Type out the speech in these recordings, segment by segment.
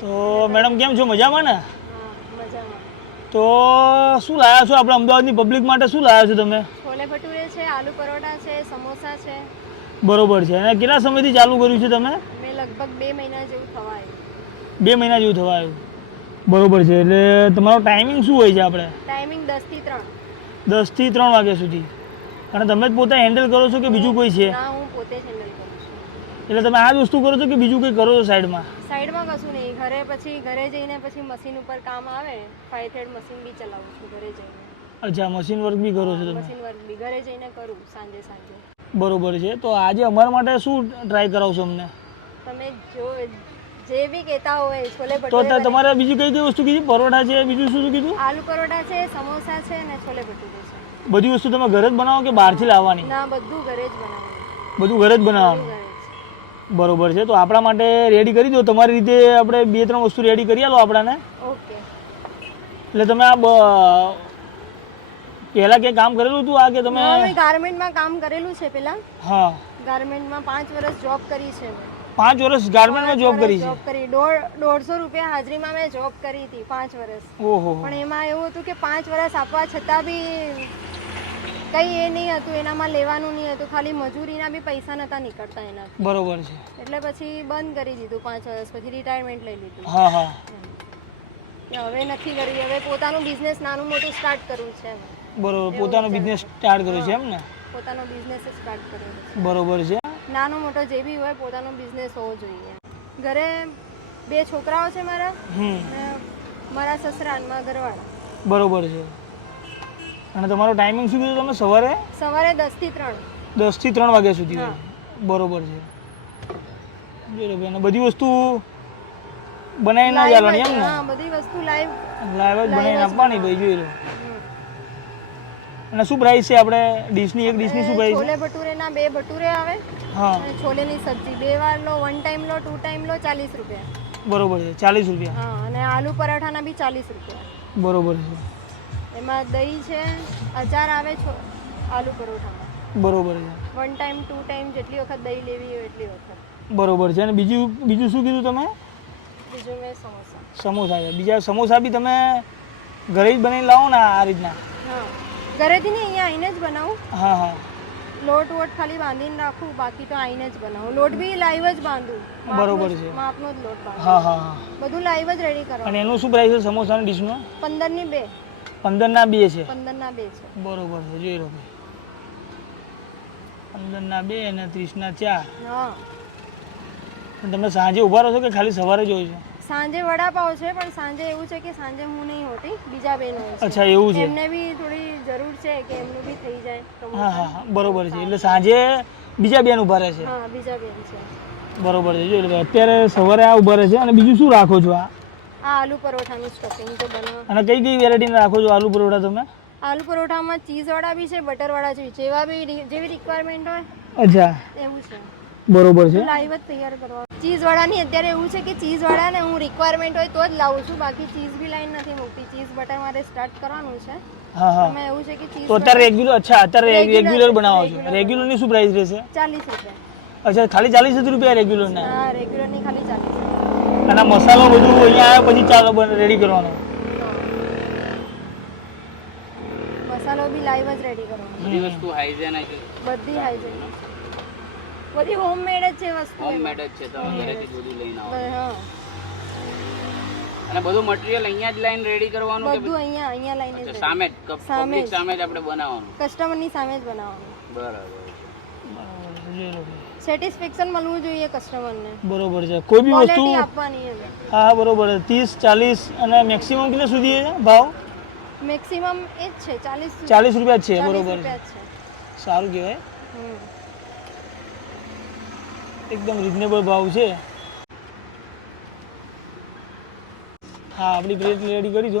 તો મેડમ કેમ છો? મજામાં ને? તો શું લાવ્યા છો? આપણે અમદાવાદની પબ્લિક માટે શું લાયા છો તમે? છોલે ભટુરે છે આલુ પરોઠા છે સમોસા છે. બરોબર છે. અને કેટલા સમયથી ચાલુ કર્યું છે તમે? મેં લગભગ બે મહિના જેવું થવા આવ્યું બે મહિના જેવું થવા આવ્યું બરોબર છે. એટલે તમારો ટાઈમિંગ શું હોય છે આપણે? ટાઈમિંગ દસથી ત્રણ. દસથી ત્રણ વાગ્યા સુધી. અને તમે જ પોતે હેન્ડલ કરો છો કે બીજું કોઈ છે? ના હું પોતે જ હેન્ડલ એટલે તમે આ જ વસ્તુ કરો છો કે બીજું કંઈ કરો છો સાઈડમાં? સાઈડમાં કશું નહીં. ઘરે પછી ઘરે જઈને પછી મશીન ઉપર કામ આવે ફાઈવ થ્રેડ મશીન બી ચલાવું છું ઘરે જઈને. અચ્છા મશીન વર્ક બી કરો છો તમે? મશીન વર્ક બી. ઘરે જઈને કરું સાંજે સાંજે. બરોબર છે. તો આજે અમારા માટે શું ટ્રાય કરાવશો અમને? તમે જો જે બી કહેતા હોય છોલે ભટુરે તો તમારે બીજી કઈ કઈ વસ્તુ કીધી? પરોઠા છે બીજું શું શું કીધું? આલુ પરોઠા છે સમોસા છે અને છોલે ભટુરે છે. બધી વસ્તુ તમે ઘરે જ બનાવો કે બહારથી લાવવાની? ના બધું ઘરે જ બનાવવાનું બધું ઘરે જ બનાવવાનું? બરોબર છે. તો આપણા માટે રેડી કરી દો. તમારી રીતે આપણે બે ત્રણ વસ્તુ રેડી કરી આલો આપણાને. ઓકે. એટલે તમે આ પહેલા કે કામ કરેલું હતું? આ કે તમે ગાર્મેન્ટમાં કામ કરેલું છે પેલા. હા. ગાર્મેન્ટમાં પાંચ વર્ષ જોબ કરી છે પાંચ વર્ષ ગાર્મેન્ટમાં જોબ કરી છે? જોબ કરી. દોઢ દોઢસો રૂપિયા હાજરીમાં મેં જોબ કરી હતી પાંચ વર્ષ ઓહો. પણ એમાં એવું હતું કે પાંચ વર્ષ આપવા છતાં બી કંઈ એ નહીં હતું એનામાં લેવાનું નહીં હતું ખાલી મજૂરીના બી પૈસા નહોતા નીકળતા એના બરોબર છે. એટલે પછી બંધ કરી દીધું પાંચ વર્ષ પછી રિટાયરમેન્ટ લઈ લીધું. હા હા. હવે નથી કરી હવે પોતાનું બિઝનેસ નાનું મોટું સ્ટાર્ટ કરવું છે બરોબર પોતાનો બિઝનેસ સ્ટાર્ટ કર્યો છે એમ ને? પોતાનો બિઝનેસ સ્ટાર્ટ કર્યો છે. બરોબર છે. નાનો મોટો જે બી હોય પોતાનો બિઝનેસ હોવો જોઈએ. ઘરે બે છોકરાઓ છે મારા મારા સસરાનમાં ઘરવાળા. બરોબર છે. અને તમારો ટાઈમિંગ શું કીધું તમે? સવારે? સવારે દસથી ત્રણ. દસથી ત્રણ વાગ્યા સુધી બરોબર છે. બરોબર. અને બધી વસ્તુ બનાવી ના ચાલવાની એમ ને? હા બધી વસ્તુ લાઈવ લાઈવ જ બનાવીને આપવાની ભાઈ જોઈ લો. અને શું પ્રાઇસ છે આપણે? ડીશની એક ડીશની શું પ્રાઇસ છોલે ભટુરેના બે ભટુરે આવે. હા. અને છોલેની સબ્જી. બે વાર લો વન ટાઈમ લો ટુ ટાઈમ લો ચાલીસ રૂપિયા. બરોબર છે. ચાલીસ રૂપિયા. હા અને આલુ પરાઠાના બી ચાલીસ રૂપિયા. બરોબર છે. એમાં દહીં છે અચાર આવે છો આલુ પરોઠામાં બરોબર છે. વન ટાઈમ ટુ ટાઈમ જેટલી વખત દહીં લેવી હોય એટલી વખત. બરોબર છે. અને બીજું બીજું શું કીધું તમે? બીજું મેં સમોસા. સમોસા છે. બીજા સમોસા બી તમે ઘરે જ બનાવી લાવો ને આ રીતના. હા. ઘરેથી નહીં અહીંયા આવીને જ બનાવું. હા હા. લોટ વોટ ખાલી બાંધીને રાખું બાકી તો આઈને જ બનાવું. લોટ બી લાઈવ જ બાંધું. બરોબર છે. માપનો જ લોટ બાંધું. હા હા બધું લાઈવ જ રેડી કરો અને એનું શું પ્રાઇસ છે સમોસાના ડીશનો 15 ની 2 પંદર ના બે છે. બરોબર છે જોઈ લો પંદર ના બે અને ત્રીસ ના ચાર પણ તમે સાંજે ઊભા રહો છો કે ખાલી સવારે જોઈ છો? સાંજે વડાપાવ છે પણ સાંજે એવું છે કે સાંજે હું નહીં હોતી બીજા બેન હોય અચ્છા એવું છે. એમને બી થોડી જરૂર છે કે એમનું બી થઈ જાય હા હા બરોબર છે. એટલે સાંજે બીજા બેન ઊભા રહે છે હા બીજા બેન છે. બરોબર છે જો એટલે અત્યારે સવારે આ ઊભા રહે છે અને બીજું શું રાખો છો આ? આ આલુ પરોઠાનું સ્ટફિંગ તો બનાવ. અને કઈ કઈ વેરાયટીના રાખો છો આલુ પરોઠા તમે? આલુ પરોઠામાં ચીઝવાળા બી છે બટરવાળા છે જેવા બી જેવી રિક્વાયરમેન્ટ હોય અચ્છા. એવું છે. બરોબર છે. લાઈવ જ તૈયાર કરવા. ચીઝવાળાની અત્યારે એવું છે કે ચીઝવાળા ને હું રિક્વાયરમેન્ટ હોય તો જ લાવું છું બાકી ચીઝ બી લાઈન નથી મૂકતી. ચીઝ બટર મારે સ્ટાર્ટ કરવાનું છે. હા હા. એમાં એવું છે કે ચીઝ તો અત્યારે રેગ્યુલર અચ્છા અત્યારે રેગ્યુલર બનાવો છો. રેગ્યુલરની શું પ્રાઇસ રહેશે? ચાલીસ રૂપિયા. અચ્છા ખાલી ચાલીસ રૂપિયા રૂપિયા રેગ્યુલરના હા રેગ્યુલરની ખાલી ચાલીસ. રૂપિયા અને મસાલો બધું અહીંયા આવે પછી ચાલો રેડી કરવાનો. મસાલો બી લાઈવ જ રેડી કરવાનો. બધી વસ્તુ હાઇજેનિક બધી હાઇજેન બધી હોમમેડ જ છે વસ્તુ. હોમમેડ જ છે તમે ઘરેથી બધું લઈને આવો. હા. અને બધું મટીરીયલ અહીંયા જ લાઈન રેડી કરવાનું બધું અહીંયા અહીંયા લાઈને જ સામે જ પબ્લિક સામે જ. આપણે બનાવવાનું? કસ્ટમરની સામે જ બનાવવાનું. બરાબર. લો. સેટિસ્ફેક્શન મળવું જોઈએ કસ્ટમરને. બરોબર છે. કોઈ બી વસ્તુ આપવાની હા હા બરોબર છે. ત્રીસ ચાલીસ અને મેક્સિમમ કેટલા સુધી છે? ભાવ? મેક્સિમમ એ જ છે ચાલીસ ચાલીસ રૂપિયા છે બરોબર સારું કહેવાય. એકદમ રિઝનેબલ ભાવ છે. હા આપણી પ્લેટ રેડી કરી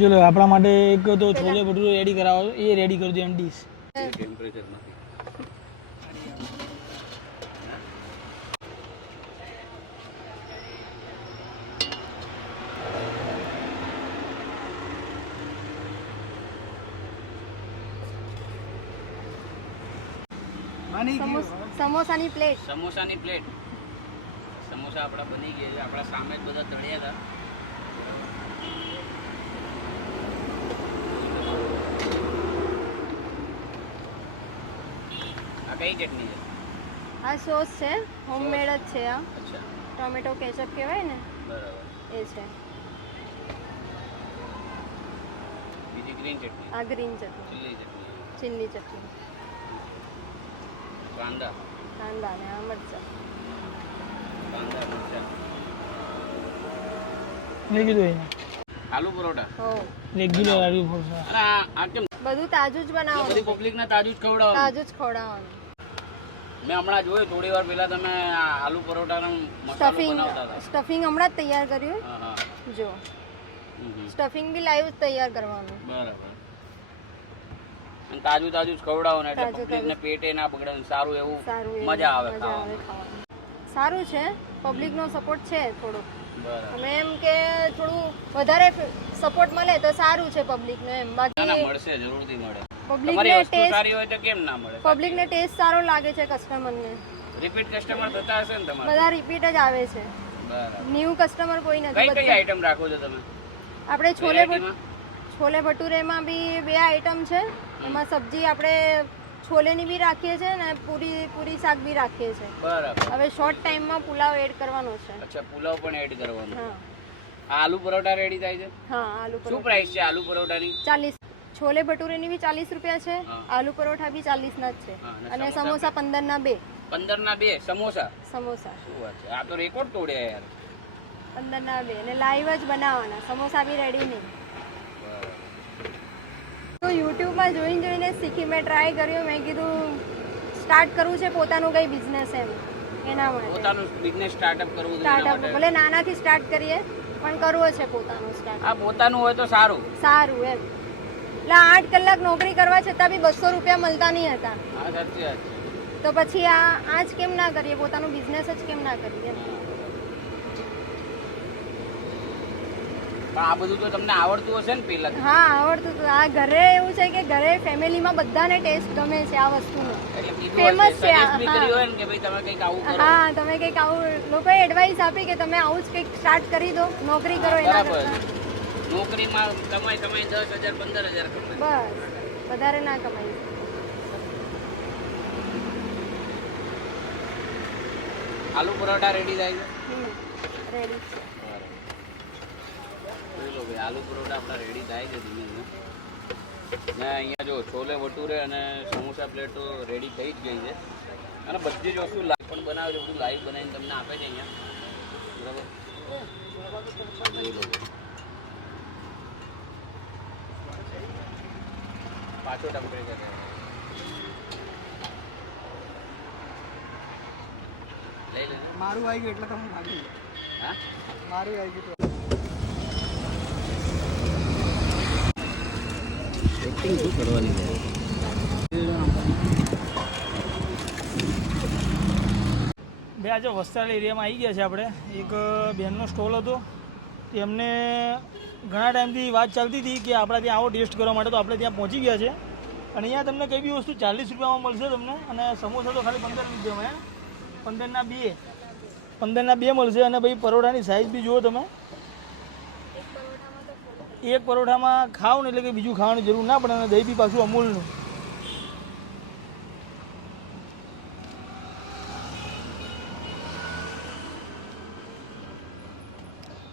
જો લે આપણા માટે એક તો છોલે ભટુરો રેડી કરાવો. એ રેડી કરજો એમ ડીશ. ટેમ્પરેચર સમોસાની પ્લેટ સમોસાની પ્લેટ સમોસા આપણા બની ગયા છે. આપણા સામે જ બધા તળ્યા હતા. કઈ ચટણી છે? આ સોસ છે હોમમેડ જ છે આ. અચ્છા. ટોમેટો કેચઅપ કહેવાય ને? બરાબર. એ છે. બીજી ગ્રીન ચટણી? આ green chutney. Chilli chutney. Chilli chutney. કાંદા? કાંદા ને આ મરચા. કાંદા મરચા. મેં કીધું એને. આલુ પરોઠા? હો. રેગ્યુલર આલુ પરોઠા અરે આ આ કેમ બધું તાજું જ બધી પબ્લિક ને તાજું જ ખવડાવવાનું. તાજું જ ખવડાવવાનું. મેં હમણાં જોયું થોડી વાર પહેલા તમે આલુ પરોઠાનો મસાલો સ્ટફિંગ બનાવતા હતા. સ્ટફિંગ હમણાં જ તૈયાર કર્યું. હા હા. જો. સ્ટફિંગ બી લાઈવ તૈયાર કરવાનું. બરાબર. અને તાજું તાજું જ ખવડાવો ને એટલે પબ્લિકને પેટે ના બગડે સારું એવું મજા આવે ખાવાનું. સારું છે. પબ્લિકનો સપોર્ટ છે થોડો. અમે એમ કે થોડું વધારે સપોર્ટ મળે તો સારું છે પબ્લિકને એમ. ના ના બાકી મળશે જરૂરથી મળે. પબ્લિકને ટેસ્ટ સારી હોય તો કેમ ના મળે? પબ્લિકને ટેસ્ટ સારો લાગે છે કસ્ટમરને રિપીટ કસ્ટમર થતા હશે ને તમારે? બધા રિપીટ જ આવે છે. બરાબર. ન્યૂ કસ્ટમર કોઈ નથી કઈ કઈ આઈટમ રાખો છો તમે? આપણે છોલે છોલે ભટુરેમાં બી બે આઈટમ છે. એમાં સબ્જી આપણે છોલેની બી રાખીએ છીએ ને પૂરી પૂરી શાક બી રાખીએ છીએ. બરાબર. હવે શોર્ટ ટાઈમમાં પુલાવ એડ કરવાનો છે. અચ્છા પુલાવ પણ એડ કરવાનો. હા. આલુ પરોઠા રેડી થાય છે? હા આલુ શું પ્રાઇસ છે આલુ પરોઠાની? છોલે ભટુરેની બી ચાલીસ રૂપિયા છે આલુ પરોઠા બી ચાલીસના જ છે. અને સમોસા પંદર ના બે. પંદર ના બે સમોસા? સમોસા. શું વાત છે? આ તો રેકોર્ડ તોડ્યા યાર. પંદરના બે અને લાઈવ જ બનાવવાના સમોસા બી રેડી નહીં. તો યુટ્યુબમાં જોઈને જોઈને શીખી મેં ટ્રાય કર્યું મેં કીધું સ્ટાર્ટ કરવું છે પોતાનું કઈ બિઝનેસ એમ એના માટે. પોતાનું બિઝનેસ સ્ટાર્ટઅપ કરવું છે સ્ટાર્ટઅપ ભલે નાનાથી સ્ટાર્ટ કરીએ પણ કરવો છે પોતાનું સ્ટાર્ટ આ પોતાનું હોય તો સારું. સારું એમ. એટલે આઠ કલાક નોકરી કરવા છતાં બી બસો રૂપિયા મળતા નહીં હતા. તો પછી આ આ જ કેમ ના કરીએ? પોતાનું બિઝનેસ જ કેમ ના કરીએ? આ બધું તો તમને આવડતું હશે ને પેલા હા આવડતું હતું આ ઘરે એવું છે કે ઘરે ફેમિલીમાં બધાને ટેસ્ટ ગમે છે આ વસ્તુનો. હશે, છે આ, હા. કર્યું હોય ને કે ભાઈ તમે કંઈક આવું કરો. હા તમે કંઈક આવું લોકોએ એડવાઇસ આપી કે તમે આવું જ કંઈક સ્ટાર્ટ કરી દો. નોકરી કરો એના કરતાં. નોકરીમાં કમાઈ કમાઈ દસ હજાર પંદર હજાર કમાય બસ વધારે ના કમાઈ. આલુ પરોઠા રેડી થાય છે? રેડી છે. આલુ પરોઠા આપણા રેડી થાય છે ધીમે ધીમે ને અહીંયા જો છોલે ભટુરે અને સમોસા પ્લેટો રેડી થઈ જ ગઈ છે. અને બધી જ વસ્તુ લાઈવ પણ બનાવે છે બધું લાઈવ બનાવીને તમને આપે છે અહીંયા. બરાબર જોઈ લો ભાઈ. પાછો ટેમ્પરેચર લઈ લેજો મારું આવી ગયું એટલે તમે ભાગી હા? મારું આવી ગયું એક્ટિંગ શું કરવાની બે આજે વસ્ત્રાલ એરિયામાં આવી ગયા છે આપણે. એક બેનનો સ્ટોલ હતો. તેમને ઘણા ટાઈમથી વાત ચાલતી હતી કે આપણા ત્યાં આવો ટેસ્ટ કરવા માટે તો આપણે ત્યાં પહોંચી ગયા છે. અને અહીંયા તમને કઈ બી વસ્તુ ચાલીસ રૂપિયામાં મળશે તમને. અને સમોસા તો ખાલી પંદર રૂપિયામાં પંદરના બે. પંદરના બે મળશે અને ભાઈ પરોઠાની સાઇઝ બી જુઓ તમે. એક પરોઠામાં ખાવ ને એટલે કે બીજું ખાવાની જરૂર ના પડે અને દહીં બી પાછું અમૂલનું.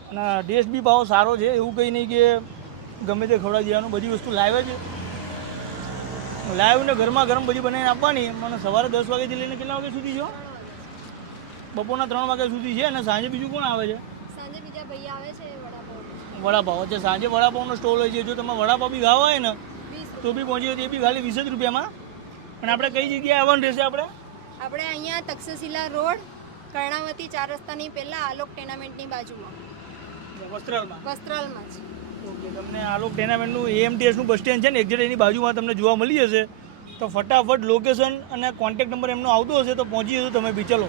અને ટેસ્ટ બી ભાવ સારો છે. એવું કંઈ નહીં કે ગમે તે ખવડાવી દેવાનું. બધી વસ્તુ લાવે જ. લાઈવ ને ગરમા ગરમ બધી બનાવીને આપવાની. મને સવારે દસ વાગ્યાથી લઈને કેટલા વાગ્યા સુધી છો? બપોરના ત્રણ વાગ્યા સુધી છે અને સાંજે બીજું કોણ આવે છે? સાંજે બીજા ભાઈ આવે છે વડાપાવ. અચ્છા સાંજે વડાપાવનો સ્ટોલ હોય છે. જો તમે વડાપાવ બી ખાવા હોય ને તો બી પહોંચી એ બી ખાલી વીસ જ રૂપિયામાં. અને આપણે કઈ જગ્યાએ આવવાનું રહેશે આપણે? આપણે અહીંયા તક્ષશિલા રોડ કર્ણાવતી ચાર રસ્તાની પહેલા આલોક ટેનામેન્ટની બાજુમાં. વસ્ત્રાલમાં. વસ્ત્રાલમાં ઓકે તમને આલોક ટેનામેન્ટનું એએમટીએસનું બસ સ્ટેન્ડ છે ને એક્ઝેક્ટ એની બાજુમાં તમને જોવા મળી જશે. તો ફટાફટ લોકેશન અને કોન્ટેક્ટ નંબર એમનો આવતો હશે, તો પહોંચી જશો તમે બી, ચલો.